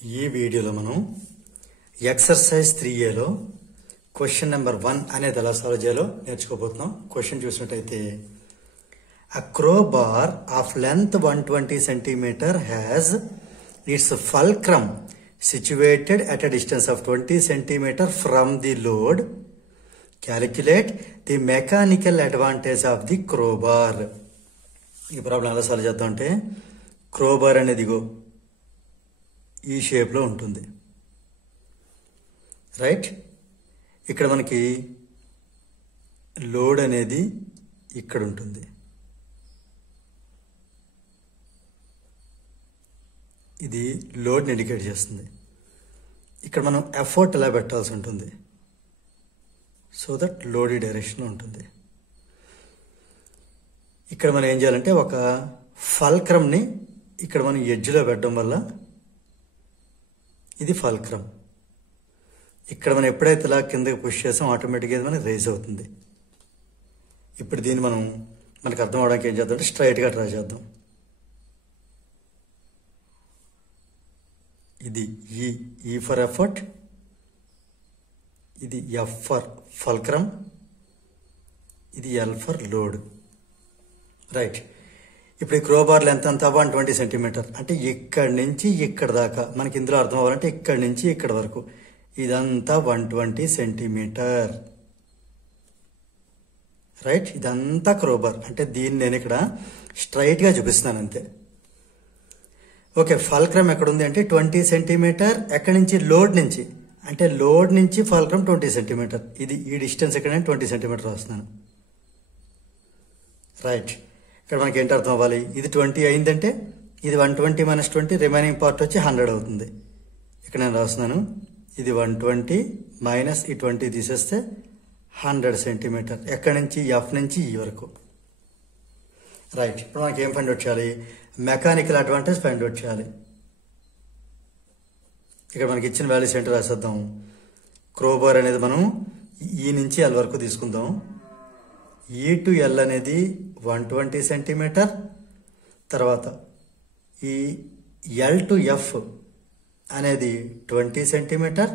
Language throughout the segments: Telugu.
ఈ వీడియోలో మనం ఎక్సర్సైజ్ 3Aలో క్వశ్చన్ నెంబర్ 1 అనేది ఎలా సాల్వ్ చేయాలో నేర్చుకోబోతున్నాం. క్వశ్చన్ చూసినట్టయితే a crowbar of length 120 cm has its fulcrum situated at a distance of 20 cm from the load. Calculate the mechanical advantage of the crowbar. ఈ ప్రాబ్లం ఎలా సాల్వ్ చేద్దాం అంటే క్రోబార్ అనేది ఈ షేప్లో ఉంటుంది, రైట్. ఇక్కడ మనకి లోడ్ అనేది ఇక్కడ ఉంటుంది. ఇది లోడ్ని ఇండికేట్ చేస్తుంది. ఇక్కడ మనం ఎఫర్ట్ ఎలా పెట్టాల్సి ఉంటుంది సో దట్ లోడ్ ఈ డైరెక్షన్లో ఉంటుంది. ఇక్కడ మనం ఏం చేయాలంటే ఒక ఫల్క్రమ్ని ఇక్కడ మనం ఎడ్జ్లో పెట్టడం వల్ల ఇది ఫల్క్రమ్. ఇక్కడ మనం ఎప్పుడైతే ఇలా కిందకి పుష్ చేసాం ఆటోమేటిక్గా ఇది మనకి రైజ్ అవుతుంది. ఇప్పుడు దీన్ని మనకు అర్థం అవడానికి ఏం చేద్దాం అంటే స్ట్రైట్గా డ్రా చేద్దాం. ఇది ఈ ఫర్ ఎఫర్ట్, ఇది ఎఫ్ ఫర్ ఫల్క్రమ్, ఇది ఎల్ ఫర్ లోడ్, రైట్. ఇప్పుడు ఈ క్రోబార్ లెంత్ అంతా 120 సెంటీమీటర్ అంటే ఇక్కడి నుంచి ఇక్కడ దాకా మనకి ఇందులో అర్థం అవ్వాలంటే ఇక్కడి నుంచి ఇక్కడ వరకు ఇదంతా 120 సెంటీమీటర్, రైట్. ఇదంతా క్రోబార్ అంటే దీన్ని నేను ఇక్కడ స్ట్రైట్గా చూపిస్తున్నాను అంతే. ఓకే, ఫల్క్రమ్ ఎక్కడ ఉంది అంటే 20 సెంటీమీటర్. ఎక్కడి నుంచి? లోడ్ నుంచి. అంటే లోడ్ నుంచి ఫల్క్రమ్ 20 సెంటీమీటర్. ఇది ఈ డిస్టెన్స్ ఎక్కడైనా 20 సెంటీమీటర్ వస్తున్నాను, రైట్. ఇక్కడ మనకి ఏంటి అర్థం అవ్వాలి? ఇది 20 అయిందంటే ఇది 120 - 20 రిమైనింగ్ పార్ట్ వచ్చి 100 అవుతుంది. ఇక్కడ నేను రాస్తున్నాను ఇది 120 మైనస్ ఈ 20 తీసేస్తే 100 సెంటీమీటర్. ఎక్కడి నుంచి? ఎఫ్ నుంచి ఈ వరకు, రైట్. ఇప్పుడు మనకి ఏం ఫైండ్ అవుట్ చేయాలి? మెకానికల్ అడ్వాంటేజ్ ఫైండ్ అవుట్ చేయాలి. ఇక్కడ మనకి ఇచ్చిన వాల్యూస్ ఏంటో రాసేద్దాం. క్రోబార్ అనేది మనం ఈ నుంచి ఎల్ వరకు తీసుకుందాం. ఈ టు ఎల్ అనేది 120 సెంటీమీటర్. తర్వాత ఈ ఎల్ టు ఎఫ్ అనేది 20 సెంటీమీటర్.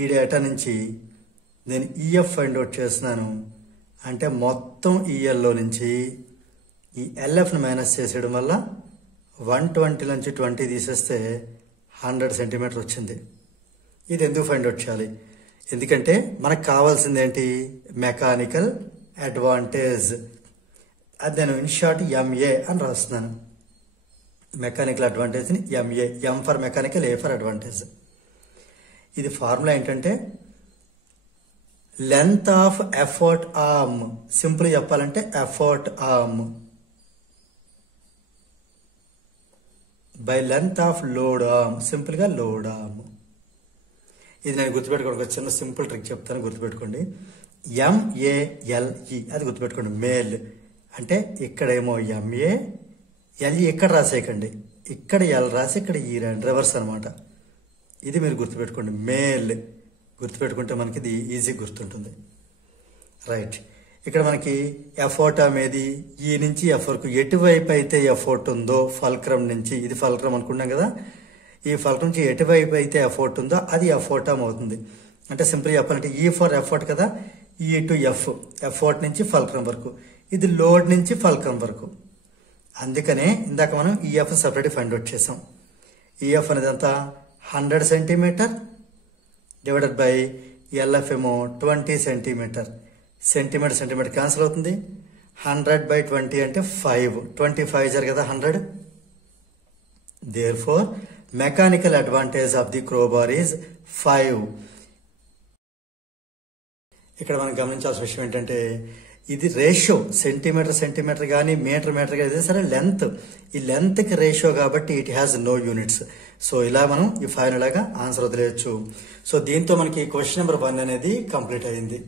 ఈ డేటా నుంచి నేను ఈఎఫ్ ఫైండ్ అవుట్ చేస్తున్నాను. అంటే మొత్తం ఈఎల్లో నుంచి ఈ ఎల్ఎఫ్ని మైనస్ చేసేయడం వల్ల 120 నుంచి 20 తీసేస్తే 100 సెంటీమీటర్ వచ్చింది. ఇది ఎందుకు ఫైండ్ అవుట్ చేయాలి? ఎందుకంటే మనకు కావాల్సింది ఏంటి? Mechanical advantage. అది నేను ఇన్ షార్ట్ ఎంఏ అని రాస్తున్నాను. మెకానికల్ అడ్వాంటేజ్ని MA, M for mechanical, A for advantage. ఇది ఫార్ములా ఏంటంటే length of effort arm. Simple చెప్పాలంటే effort arm by length of load arm. సింపుల్గా లోడ్ ఆర్మ్. ఇది నేను గుర్తుపెట్టుకోండి. ఒక చిన్న సింపుల్ ట్రిక్ చెప్తాను, గుర్తుపెట్టుకోండి. ఎంఏఎల్ఈ అది గుర్తుపెట్టుకోండి. మేల్ అంటే ఇక్కడేమో ఎంఏ, ఎల్ఈ ఇక్కడ రాసేయకండి. ఇక్కడ ఎల్ రాసి ఇక్కడ ఈ రివర్స్ అనమాట. ఇది మీరు గుర్తుపెట్టుకోండి. మేల్ గుర్తుపెట్టుకుంటే మనకి ఇది ఈజీ గుర్తుంటుంది, రైట్. ఇక్కడ మనకి ఎఫర్ట్ అనేది ఈ నుంచి ఎఫ్ వరకు ఎటువైపు అయితే ఎఫర్ట్ ఉందో ఫల్క్రమ్ నుంచి, ఇది ఫల్క్రమ్ అనుకున్నాం కదా, ఈ ఫల్క్రమ్ నుంచి ఎటువైపు అయితే ఎఫర్ట్ ఉందో అది ఎఫర్ట్ అవుతుంది. అంటే సింపుల్ చెప్పాలంటే ఈ ఫర్ ఎఫర్ట్ కదా, ఈ టు ఎఫ్, ఎఫర్ట్ నుంచి ఫల్క్రమ్ వరకు. ఇది లోడ్ నుంచి ఫల్క్రమ్ వరకు. అందుకనే ఇందాక మనం ఈఎఫ్ సపరేట్ ఫైండ్ అవుట్ చేసాం. ఈఎఫ్ అనేది అంతా 100 సెంటీమీటర్ డివైడెడ్ బై ఎల్ఎఫ్ ఏమో 20 సెంటీమీటర్. సెంటీమీటర్ క్యాన్సిల్ అవుతుంది. 100/20 అంటే 5. 25 ఇచ్చారు కదా 100. Therefore mechanical advantage of the crowbar is 5. ఇక్కడ మనం గమనించాల్సిన విషయం ఏంటంటే ఇది రేషియో, సెంటీమీటర్ కానీ మీటర్ కానీ ఏదైనా సరే లెంత్, ఈ లెంత్కి రేషియో కాబట్టి it has no units. So ఇలా మనం ఈ ఫైనల్గా ఆన్సర్ వదిలేయచ్చు. సో దీంతో మనకి క్వశ్చన్ నెంబర్ 1 అనేది కంప్లీట్ అయింది.